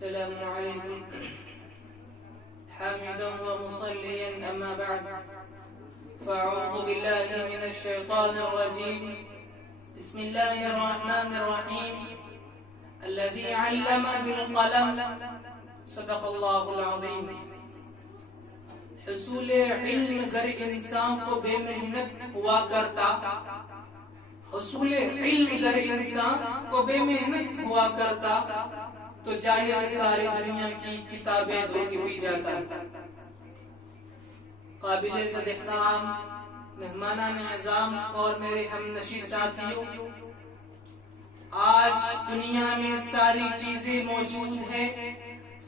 السلام عليكم حامدا ومصليا أما بعد فأعوذ بالله من الشيطان الرجيم بسم الله الرحمن الرحيم الذي علم بالقلم صدق الله العظيم. حصول علم گر انسان کو بے محنت ہوا کرتا، حصول علم گر انسان کو بے محنت ہوا کرتا تو جاہل ساری دنیا کی کتابیں دھو کے پی جاتا. قابل عزت احترام مہمانان نظام اور میرے ہم نشین ساتھیوں، آج دنیا میں ساری چیزیں موجود ہیں،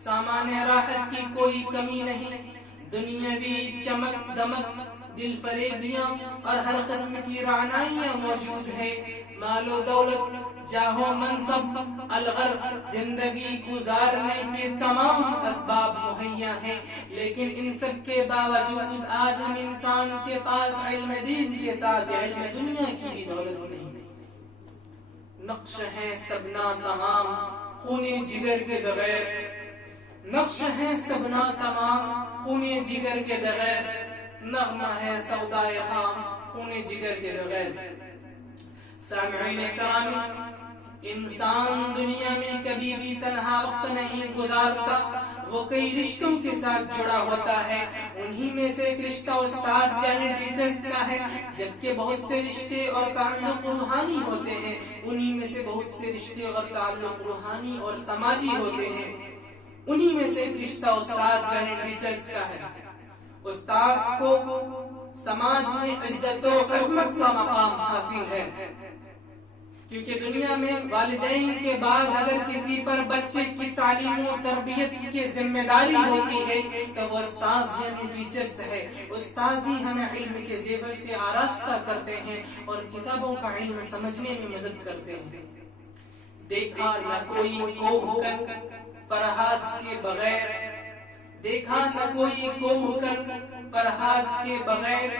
سامان راحت کی کوئی کمی نہیں، دنیاوی چمک دمک، دل فریبیاں اور ہر قسم کی رعنائیاں موجود ہیں، مال و دولت، جاہ و منصب، الغرض زندگی گزارنے کے تمام اسباب مہیا ہیں، لیکن ان سب کے باوجود آج ہم انسان کے پاس علم دین کے ساتھ علم دنیا کی بھی دولت نہیں. نقش ہیں سبنا تمام خونے جگر کے بغیر، نقش ہے سبنا تمام خونے جگر کے بغیر، نغمہ ہے سودائے خام خونے جگر کے بغیر. سامعین کرامی، انسان دنیا میں کبھی بھی تنہا وقت نہیں گزارتا، وہ کئی رشتوں کے ساتھ جڑا ہوتا ہے. انہی میں سے ایک رشتہ استاذ یعنی ٹیچرز کا ہے، جبکہ بہت سے رشتے اور تعلق روحانی ہوتے ہیں. انہی میں سے بہت سے رشتے اور تعلق روحانی اور سماجی ہوتے ہیں. انہی میں سے ایک رشتہ استاذ یعنی ٹیچرز کا ہے. استاذ کو سماج میں عزت و عظمت کا مقام حاصل ہے، کیونکہ دنیا میں والدین کے بعد اگر کسی پر بچے کی تعلیم و تربیت کی ذمہ داری ہوتی ہے تو وہ استاذ یعنی ٹیچرز ہے. استاذ ہی ہمیں علم کے زیور سے آراستہ کرتے ہیں اور کتابوں کا علم سمجھنے میں مدد کرتے ہیں. دیکھا نہ کوئی کوہ کر فرہاد کے بغیر، دیکھا نہ کوئی کوہ کر فرہاد کے بغیر،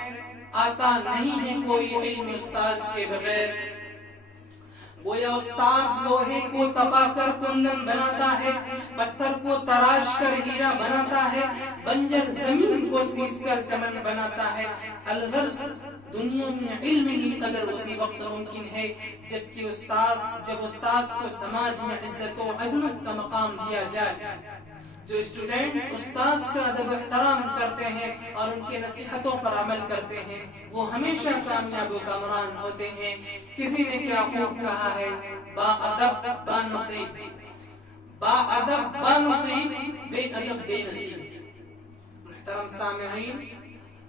آتا نہیں ہے کوئی علم استاذ کے بغیر. گویا استاذ لوہے کو تپا کر کندن بناتا ہے، پتھر کو تراش کر ہیرا بناتا ہے، بنجر زمین کو سیچ کر چمن بناتا ہے. الغرض دنیا میں علم کی قدر اسی وقت ممکن ہے جب استاذ کو سماج میں عزت و عظمت کا مقام دیا جائے. جو اسٹوڈنٹ استاذ کا ادب احترام کرتے ہیں اور ان کے نصیحتوں پر عمل کرتے ہیں وہ ہمیشہ کامیاب و کامران ہوتے ہیں. کسی نے کیا خوب کہا ہے، با ادب با نصیب، با ادب با نصیب، بے ادب بے نصیب. محترم سامعین،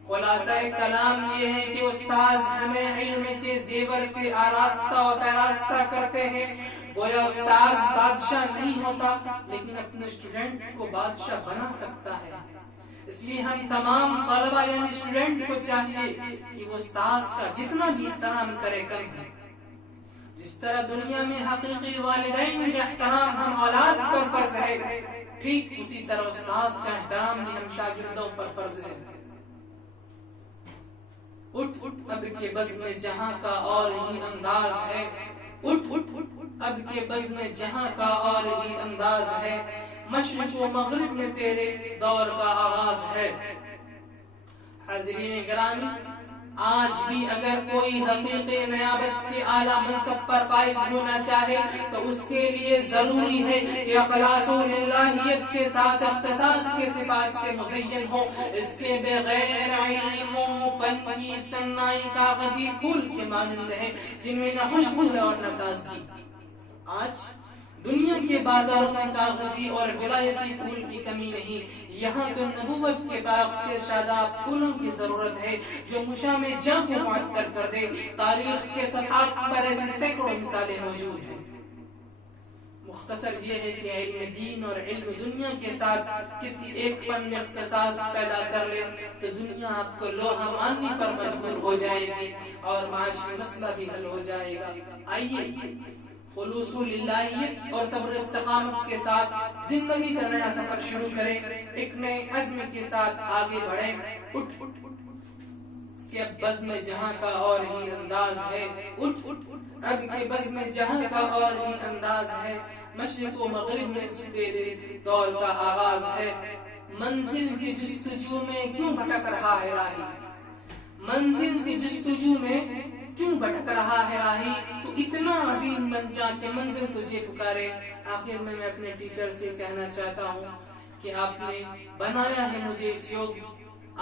خلاصہ کلام یہ ہے کہ استاذ ہمیں علم کے زیور سے آراستہ و پیراستہ کرتے ہیں. گویا استاذ بادشاہ نہیں ہوتا لیکن اپنے اسٹوڈنٹ کو بادشاہ بنا سکتا ہے. اس لیے ہم تمام طلبہ یعنی اسٹوڈنٹ کو چاہیے کہ وہ استاذ کا جتنا بھی احترام کرے کم ہے. جس طرح دنیا میں حقیقی والدین کا احترام ہم اولاد پر فرض ہے، ٹھیک اسی طرح استاذ کا احترام بھی ہم شاگردوں پر فرض ہے. اٹھ اب کے بزم جہاں کا اور ہی انداز ہے، اٹھ اب کے بزم جہاں کا اور ہی انداز ہے، مشرق و مغرب میں تیرے دور کا آغاز ہے. حاضرین گرامی، آج بھی اگر کوئی حقیقی نیابت کے اعلیٰ منصب پر فائز ہونا چاہے تو اس کے لیے ضروری ہے کہ اخلاص و للہیت کے ساتھ اختصاص کے صفات سے مزین ہو. اس کے بغیر علم و فن کی صنائی کاغذی پھول کے مانند ہیں جن میں نہ خوشبو ہے اور نہ تازگی. آج دنیا کے بازاروں میں کاغذی اور ولایتی پھول کی کمی نہیں، یہاں تو نبوت کے باغ کے شاداب پھولوں کی ضرورت ہے جو مشام جاں کو معطر کر دے. تاریخ کے صفحات پر ایسے سینکڑوں مثالیں موجود ہیں. مختصر یہ ہے کہ علم دین اور علم دنیا کے ساتھ کسی ایک فن میں اختصاص پیدا کر لیں تو دنیا آپ کو لوہا ماننے پر مجبور ہو جائے گی اور معاشی مسئلہ بھی حل ہو جائے گا. آئیے خلوص للہیت اور صبر استقامت کے ساتھ زندگی کا نیا سفر شروع کریں، ایک نئے عزم کے ساتھ آگے بڑھیں. اٹھ کہ اب بزم جہاں کا اور ہی انداز ہے، اٹھ اب کے بزم جہاں کا اور ہی انداز ہے، مشرق و مغرب میں تیرے دور کا آغاز ہے، منزل کی جستجو میں کیوں بھٹک رہا ہے راہی، منزل کی جستجو میں کیوں بھٹک رہا ہے راہی، تو اتنا عظیم بن جا کہ منزل تجھے پکارے۔ آخر میں اپنے ٹیچر سے کہنا چاہتا ہوں کہ آپ نے بنایا ہے مجھے اس یوگ،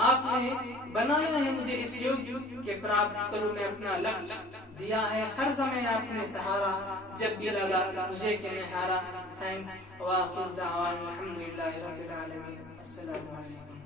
آپ نے بنایا ہے مجھے اس یوگ کہ پراپت کروں میں اپنا لکش، دیا ہے ہر سمے آپ نے سہارا، جب بھی لگا مجھے کہ میں ہارا۔ تھینکس، وآخر دعوانا الحمدللہ رب العالمین۔ السلام علیکم۔